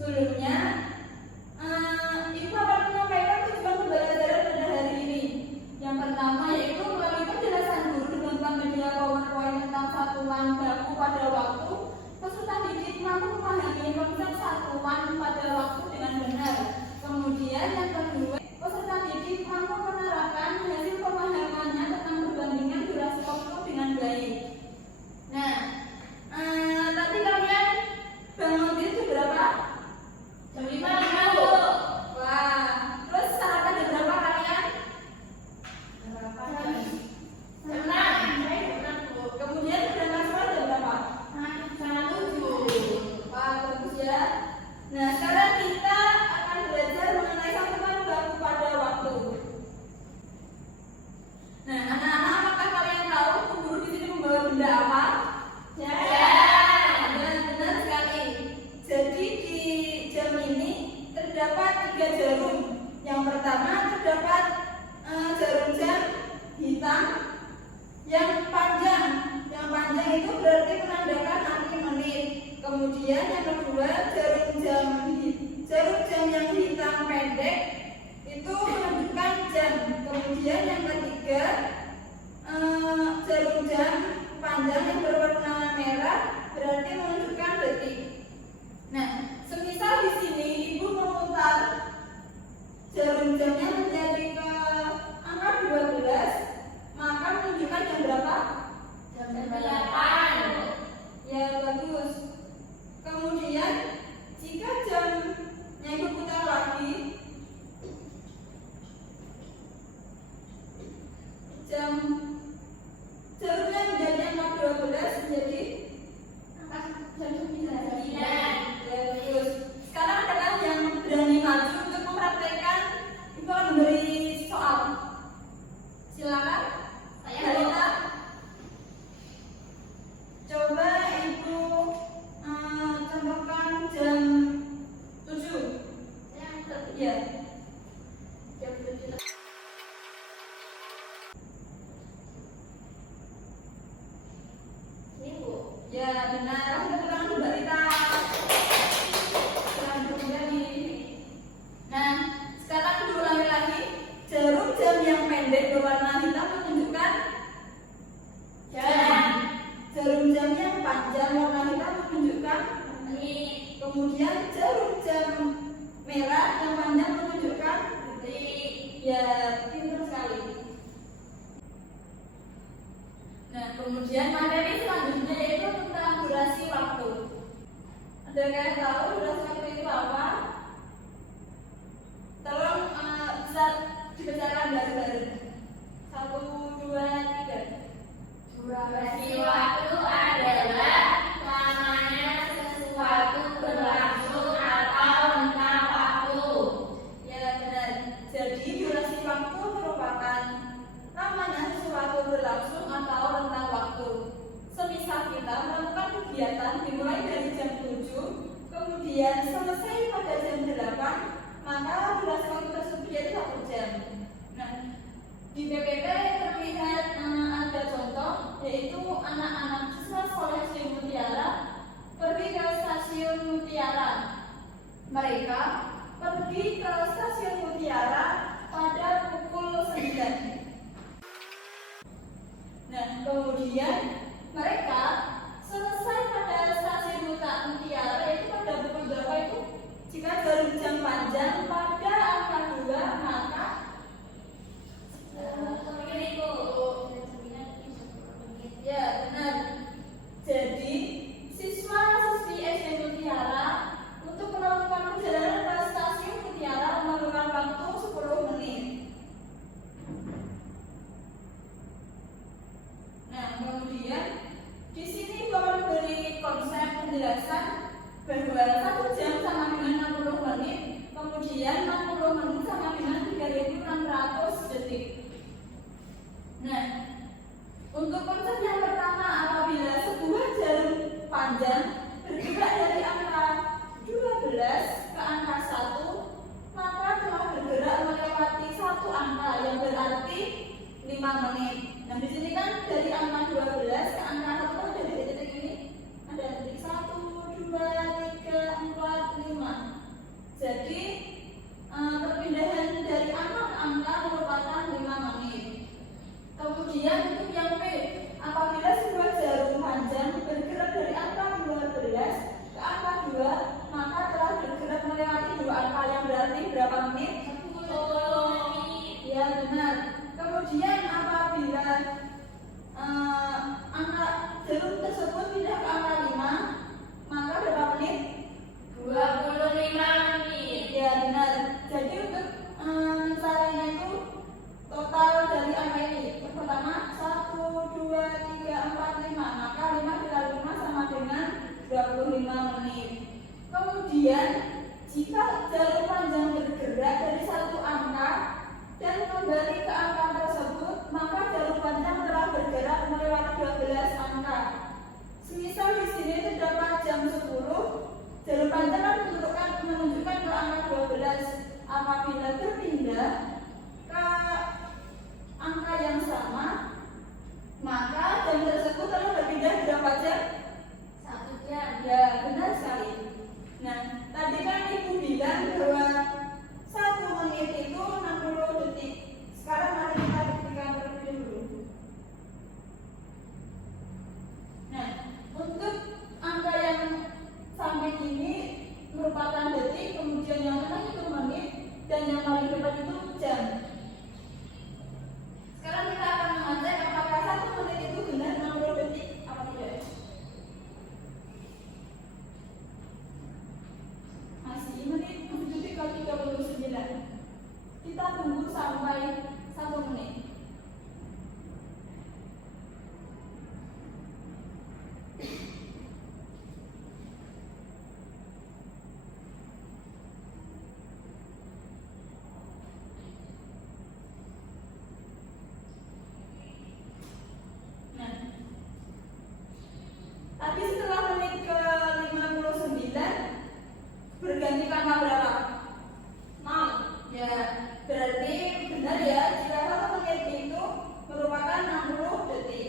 Sebelumnya, Ibu akan menyampaikan tujuan pembelajaran pada hari ini. Yang pertama yaitu melalui penjelasan guru dengan media PowerPoint tentang satuan baku pada waktu, peserta didik mampu memahami konsep satuan pada waktu dengan benar. Kemudian yang kedua, peserta didik mampu menerapkan hasil pemahamannya tentang perbandingan durasi waktu dengan baik. Nah, tadi kalian bangun tidur berapa? Jam 5. Wah, terus sarapan jam berapa kalian? Jam 6. Kemudian berangkat sekolah jam berapa? Jam 7. Wah, bagus ya. Nah, sekarang kita akan belajar mengenai satuan baku pada waktu. Nah, anak-anak, apakah kalian tahu guru di sini membawa benda apa? Ya. Benar sekali. Jadi di jam ini terdapat 3 jarum. Yang pertama terdapat jarum jam hitam yang panjang. Yang panjang itu berarti menandakan arti menit. Kemudian yang kedua jarum jam yang hitam pendek itu menunjukkan jam. Kemudian yang ketiga jarum jam panjang yang berwarna merah berarti menunjukkan detik. Nah, semisal di sini Ibu memutar jarum jamnya menjadi ke angka 12, maka menunjukkan jam berapa? Jam 8. Ya, bagus. Kemudian jika jamnya Ibu putar lagi, jarumnya menjadi angka 12 menjadi jam 9. Ya, bagus. Sekarang adalah yang berani maju untuk mempraktekkan. Ibu akan memberi soal. Silakan, Halita. Coba Ibu contohkan jam 7. Ya. Jam 7. Ya, benar. Tepuk tangan untuk Mbak Rita. Nah, sekarang diulangi lagi. Jarum jam yang pendek berwarna hitam menunjukkan jam. Jarum jam yang panjang warna hitam menunjukkan menit. Kemudian jarum jam merah yang panjang menunjukkan detik. Ya, pintar sekali. Nah, kemudian materi selanjutnya yaitu tentang durasi waktu. Ada kalian tahu durasi waktu itu apa? Tolong bisa dibacakan bareng-bareng. 1, 2, 3. Durasi waktu adalah lamanya sesuatu berlangsung atau rentang waktu. Ya, benar. Jadi durasi waktu merupakan lamanya sesuatu berlangsung atau rentang waktu. Semisal kita melakukan kegiatan dimulai dari jam 7, kemudian selesai pada jam 8, maka durasi waktu tersebut yaitu 1 jam. Nah, di PPT terlihat ada contoh, yaitu anak-anak siswa sekolah SD Mutiara pergi ke stasiun Mutiara. Mereka pergi ke stasiun Mutiara pada pukul 9. Nah, kemudian mereka selesai pada stasiun Mutiara yaitu pada pukul berapa itu? Jika jarum jam panjang pada angka 2, maka ya, benar. Jadi siswa-siswi SD Mutiara untuk melakukan perjalanan ke stasiun Mutiara memerlukan waktu 10 menit. Nah, kemudian Jadi perpindahan dari angka ke angka merupakan 5 menit. Kemudian untuk yang B, apabila sebuah jarum panjang bergerak dari angka 12 ke angka 2, maka telah bergerak melewati 2 angka yang berarti berapa menit? 10 menit. Ya benar. Kemudian apabila angka jarum tersebut pindah ke angka 5, maka berapa menit? 25 menit. Ya benar. Jadi untuk caranya itu total dari angka ini. Yang pertama 1, 2, 3, 4, 5. Maka 5 dikali 5 sama dengan 25 menit. Kemudian jika jarum panjang bergerak dari satu angka dan kembali ke angka tersebut, maka jarum panjang telah bergerak melewati 12 angka. Semisal di sini terdapat jam 10, jarum panjang akan menunjukkan ke angka 12. Apabila berpindah ke angka yang sama, maka jam tersebut telah berpindah berapa jam? 1 jam. Ya, benar sekali. Nah, tadi kan Ibu bilang bahwa 1 menit itu 60 detik. Sekarang mari kita buktikan terlebih dahulu. Nah, untuk angka yang sampai ini merupakan detik, kemudian yang tengah itu menit, dan yang paling depan itu jam. Sekarang kita akan mengecek apakah 1 menit itu benar 60 detik apa tidak. Masih menit, detik kali 39. Kita tunggu sampai 1 menit. Tapi setelah menit ke 59 berganti angka berapa? 6. Ya, berarti benar ya jika 1 menit itu merupakan 60 detik.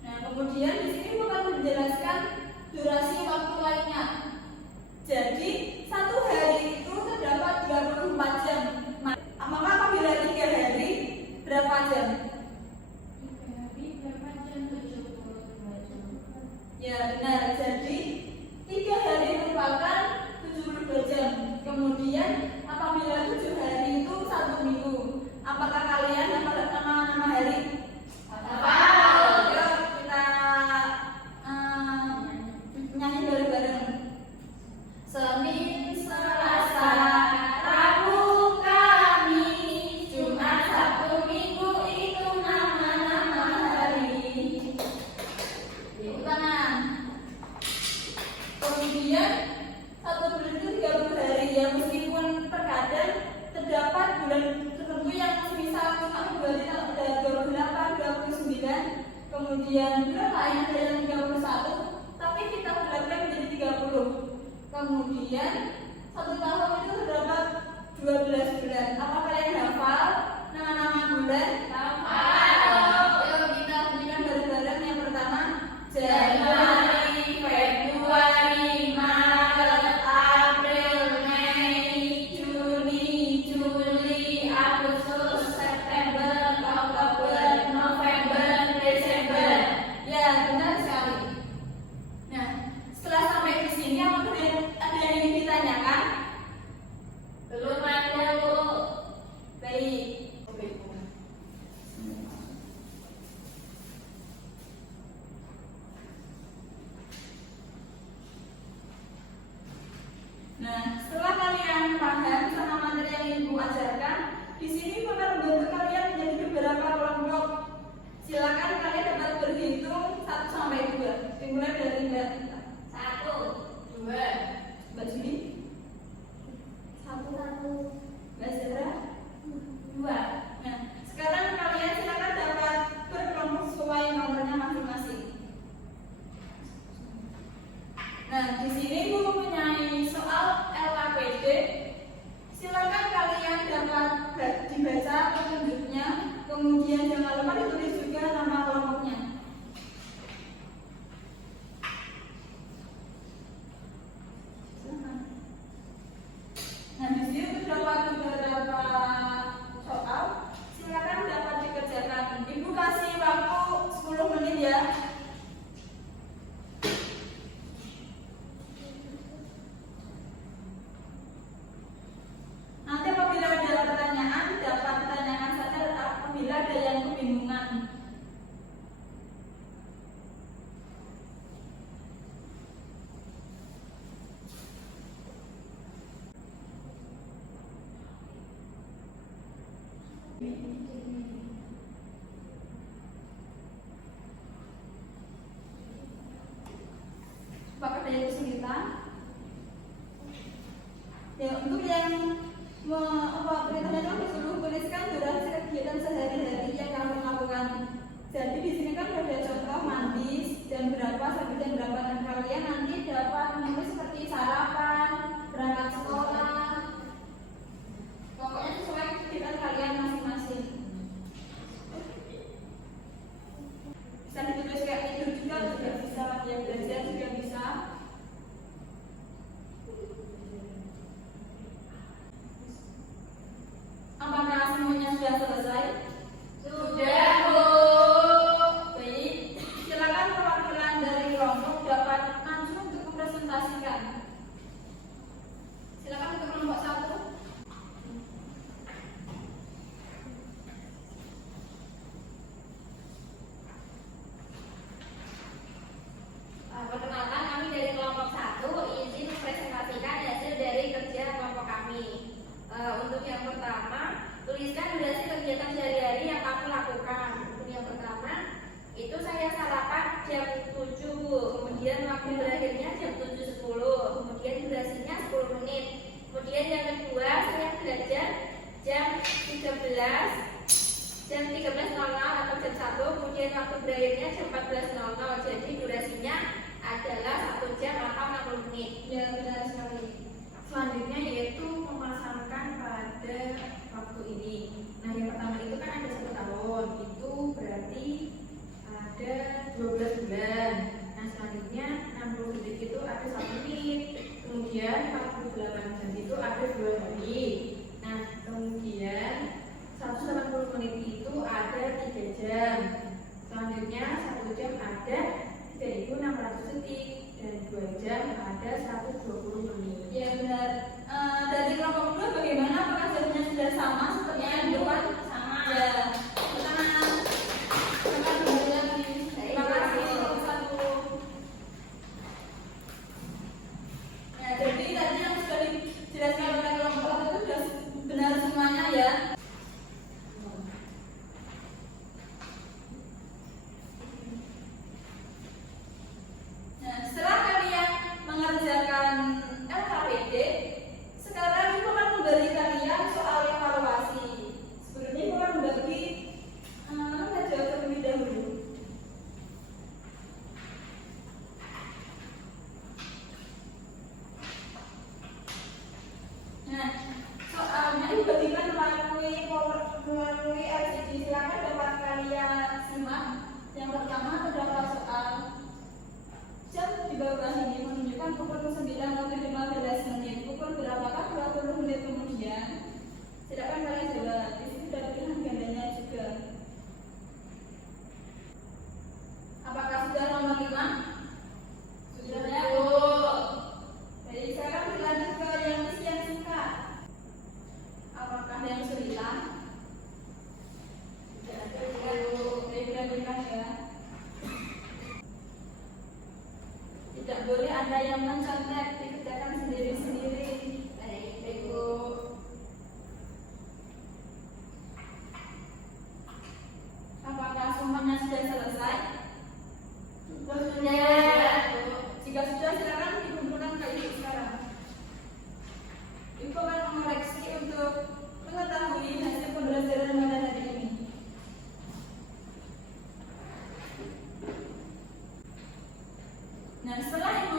Nah, kemudian di sini bukan menjelaskan durasi waktu lainnya. Jadi 1 hari itu terdapat 24 jam. Maka apabila 3 hari berapa jam? 3 hari berapa jam? 72 jam. Ya benar. Jadi 3 hari merupakan 72 jam. Kemudian apabila 7 hari itu 1 minggu. Apakah kalian hafal nama hari? Hafal. Yuk kita nyanyi bareng-bareng. Senin, Selasa, Rabu, Kamis, Jumat, Sabtu, Minggu itu nama-nama hari. Tepuk tangan. Kemudian 1 bulan itu 30 hari ya, meskipun terkadang terdapat bulan tertentu yang misal cuma berarti ada 28, 29, kemudian bulan lain ada yang 31, tapi kita bulatkan menjadi 30. Kemudian 1 tahun itu terdapat 12 bulan. Apa kalian hafal nama-nama bulan? Hafal. Yuk kita bunyikan bareng-bareng. Yang pertama Januari, Februari, Maret, April, Mei, Juni, Juli, Agustus, September, Oktober, November, Desember. Ya, benar sekali. Nah, setelah sampai di sini ada yang ingin ditanyakan? Belum ada, Bu. Baik. Nah, setelah kalian paham sama materi yang Ibu ajarkan, di sini benar membantu kalian menjadi beberapa kelompok. Silakan kalian dapat berhitung 1 sampai 2. Dimulai dari Mbak 1, 2, Mbak Juli, 1, Mbak Zara. 2. Nah, sekarang kalian silakan dapat berkelompok sesuai nomornya masing-masing. Nah, di sini Ibu mempunyai soal LKPD. Silakan kalian dapat dibaca petunjuknya, kemudian jangan lupa ditulis juga nama kelompoknya. Apakah ada yang kesulitan? Ya, untuk yang perintahnya itu disuruh tuliskan durasi kegiatan sehari-hari yang kamu lakukan. Jadi di sini kan ada contoh mandi jam berapa sampai jam berapa, dan kalian nanti dapat menulis seperti sarapan, berangkat sekolah. Pokoknya sesuai kegiatan kalian masing-masing. Bisa ditulis kayak tidur juga bisa, ya belajar juga bisa. Apakah semuanya sudah selesai? Sudah, Bu. Baik, silakan perwakilan dari kelompok dapat maju untuk mempresentasikan. Silakan untuk kelompok 1. Perkenalkan, kami dari kelompok 1 izin mempresentasikan hasil dari kerja kelompok kami. Untuk yang pertama, tuliskan durasi kegiatan sehari-hari yang kamu lakukan. Untuk yang pertama, itu saya sarapan jam 7, Bu. Kemudian waktu berakhirnya jam 7.10. Kemudian durasinya 10 menit. Kemudian yang kedua, saya belajar jam 13.00 atau jam 1. Kemudian waktu berakhirnya jam 14.00. Jadi durasinya adalah 1 jam atau 60 menit. Ya, benar sekali. Selanjutnya yaitu memasangkan pada waktu ini. Nah, yang pertama itu kan ada 1 tahun, itu berarti ada 12 bulan. Nah, selanjutnya 60 detik itu ada 1 menit. Kemudian 48 jam itu ada 2 hari. Nah, kemudian 180 menit itu ada 3 jam. Selanjutnya 1 jam ada 3.600 detik dan 2 jam ada 120 menit. Ya, benar. Dari kelompok 2 bagaimana? Apakah jawabannya sudah sama seperti yang depan? Sama. Ya, tenang. Teman dulu lagi. Terima kasih kelompok 1. Ya, jadi tadi yang sudah dijelaskan oleh kelompok 1 itu sudah benar semuanya ya. Nah, setelah kalian mengerjakan LKPD, sekarang ibu akan memberi kalian soal evaluasi. Sebelumnya ibu akan membagi jawab terlebih dahulu. Nah, soalnya dibagikan melalui LCD. Silakan dapat kalian simak. Yang pertama terdapat soal. Jam di bawah ini menunjukkan pukul 9.15 menit. Pukul berapakah 20 menit kemudian? Silakan kalian jawab. Di sini ada pilihan gandanya juga. Apakah sudah nomor 5? Sudah, Bu. Baik, sekarang berlanjut ke yang isi yang singkat. Apakah yang kesulitan? Tidak ada, Bu. Baik, dilanjutkan ya. Tidak boleh ada yang mencontek, dikerjakan sendiri-sendiri. Baik, Bu. Apakah semuanya sudah selesai? Sudah. Jika sudah, silakan dikumpulkan ke ibu sekarang. Ibu akan mengoreksi untuk mengetahui hasil pembelajaran pada hari ini. Nah, setelah ibu